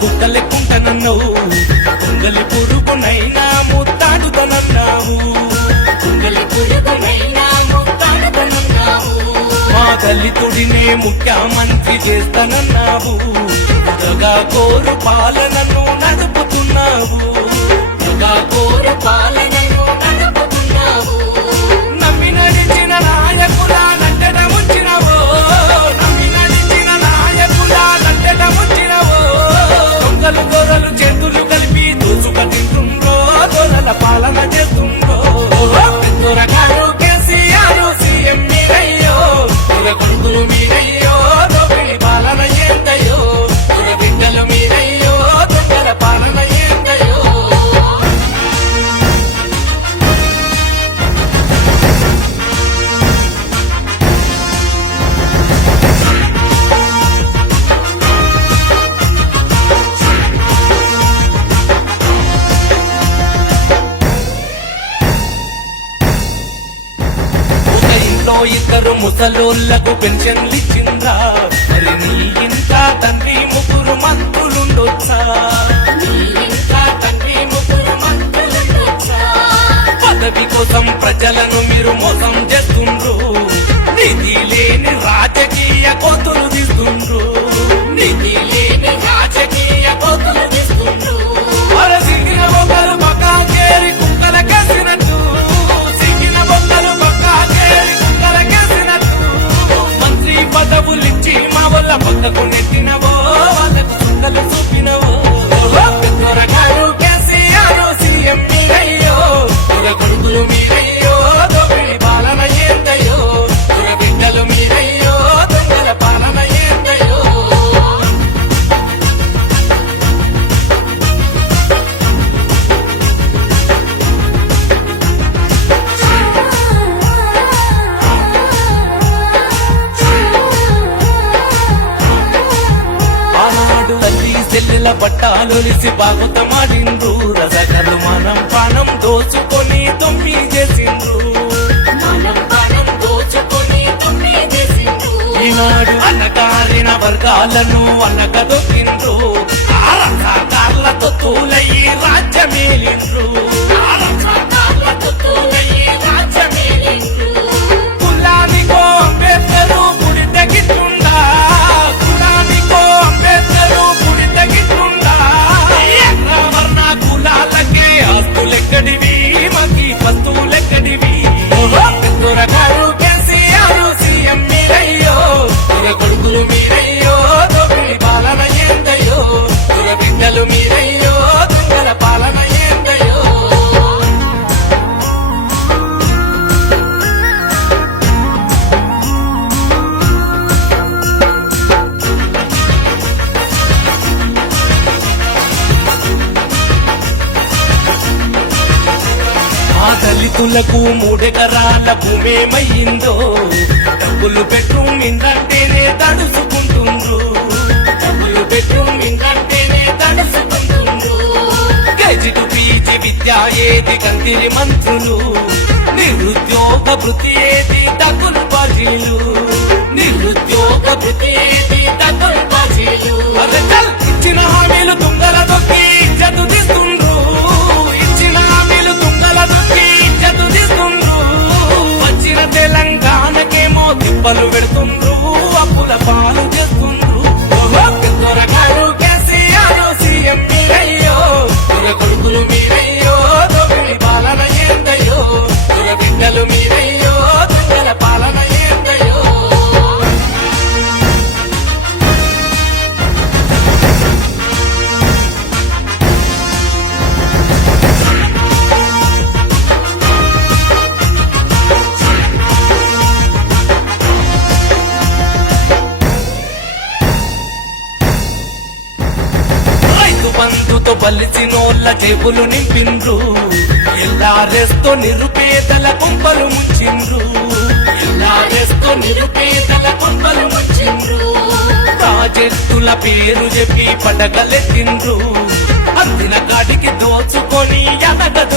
కుక్కలెక్కుంటనన్నావు, దొంగలి పురుగునైనా ముత్తాడుతనన్నావు, దొంగలి పురుగునైనా ముత్తాడుతనన్నావు. మా దళితుడినే ముఖ్యమంత్రి చేస్తానన్నావు, దగా కోరు పాలనను నడుపుతున్నావు, దగా కోరు పాలనను నడుపుతున్నావు. నమ్మి నడిచిన నాయకుల నంటెట ముంచినవో, నమ్మి నడిచిన నాయకుల నంటెట ముంచినవో. దొంగలు దొరలు చేతులు కలిపి దోచుక తింటుండ్రో, దొరల పాలన చేస్తుండ్రో. దొరగారు కేసీఆర్ సీఎం మీరయ్యో, దొర కొడుకులు మీరయ్యో, దొంగలి పాలన ఏంటయ్యో, దొర బిడ్డలు మీరయ్యో, దొంగల పాలన ఏంటయ్యో. ఒక ఇంట్లో ఇద్దరు ముసలోళ్లకు పెన్షన్లు ఇచ్చిందా, మరి నీ ఇంట్లో తండ్రి ముగ్గురు మంత్రులుండొచ్చా, నీ ఇంట్లో తండ్రి ముగ్గురు మంత్రులుండొచ్చా. పదవి కోసం ప్రజలను మీరు మోసం చేస్తుండ్రు, నీతి లేని రాజకీయ కోతులు తీస్తుండ్రు, నీతి లేని రాజకీయ కోతులు తీస్తుండ్రు. సిగిన బొమ్మలు పక్కా చేరి కుక్కల కేసినట్టు, సిగిన బొమ్మలు పక్కా చేరి కుక్కల కేసినట్టు. మంత్రి పదవులిచ్చి మా వల్ల పక్కకు నెట్టినవో, వాళ్ళకు చుక్కలు చూపినవో. దొరగారు కేసీఆర్ సీఎం మీరయ్యో, దొర కొడుకులు మీరయ్యో, దొంగలి పాలన ఏంటయ్యో, దొర బిడ్డలు మీరయ్యో, దొంగల పాలన ఏంటయ్యో. ఆనాడు తల్లి సెల్లుల పట్టాలొలిసి బాగుతమాడిండ్రు, రసగలు మనం పానం దోచుకొని తొమ్మి చేసిండ్రు, మనం పానం దోచుకొని తొమ్మి చేసిండ్రు. ఈనాడు అన్నగారిన వర్గాలను అన్నగదొక్కిండ్రు, ఆ రకాలతో తూలయ్యి రాజ్యమేలిండ్రు, ఆ రకాలతో తూలయ్యి రాజ్యమేలిండ్రు. కులానికో అంబేద్కరు గుడి తగ్గిస్తుందా, కులానికో అంబేద్కరు గుడి తగ్గిస్తుందా. వర్ణ కులాలకి ఆస్తులెక్కడివి, మకి వస్తువులెక్కడివి. దొరగారు కేసీఆర్ సీఎం మీరయ్యో, దొర కొడుకులు మీరయ్యో, దొంగలి పాలన ఏంటయ్యో, దొర బిడ్డలు మీరయ్యో, దొంగల పాలన ఏంటయ్యో. ఆ దళితులకు 3 ఎకరాల భూమేమయ్యిందో, డబ్బులు బెడ్రూమ్ ఇందంటేనే తడుసుకుంటుండ్రు, డబ్బులు బెడ్రూమ్ ఇందంటేనే తడుసుకుంటుండ్రు. కేజీ టు పీజీ విద్య ఏది కందిరి మంత్రులు, నిరుద్యోగ వృత్తి ఏది డబ్బులు బాజీలు, నిరుద్యోగ వృత్తి ఏది డబ్బులు బాజీలు. ఇచ్చిన హామీలు తుంగల దొక్కి ఇజ్జతు తీస్తుండ్రు, ఇచ్చిన హామీలు తుంగల దొక్కి ఇజ్జతు తీస్తుండ్రు. వచ్చిన తెలంగాణకేమో తిప్పలు పెడుతుండ్రు, అప్పుల పాలు చేస్తుండ్రు. దొరగారు కేసీఆర్ సీఎం మీరయ్యో, దొర కొడుకులు మీరయ్యో, దొంగలి పాలన ఏంటయ్యో, దొర బిడ్డలు మీరయ్యో, దొంగల పాలన ఏంటయ్యో. బంధుతో బలిసినోళ్ళ జేబులు నింపిండ్రు, ఎల్లారెస్తో నిరుపేదల కొంపలు ముంచిండ్రు, ఎల్లారెస్తో నిరుపేదల కొంపలు ముంచిండ్రు. ప్రాజెక్టుల పేరు చెప్పి పడగలెత్తిండ్రు, అందిన కాడికి దోచుకొని ఎనగదు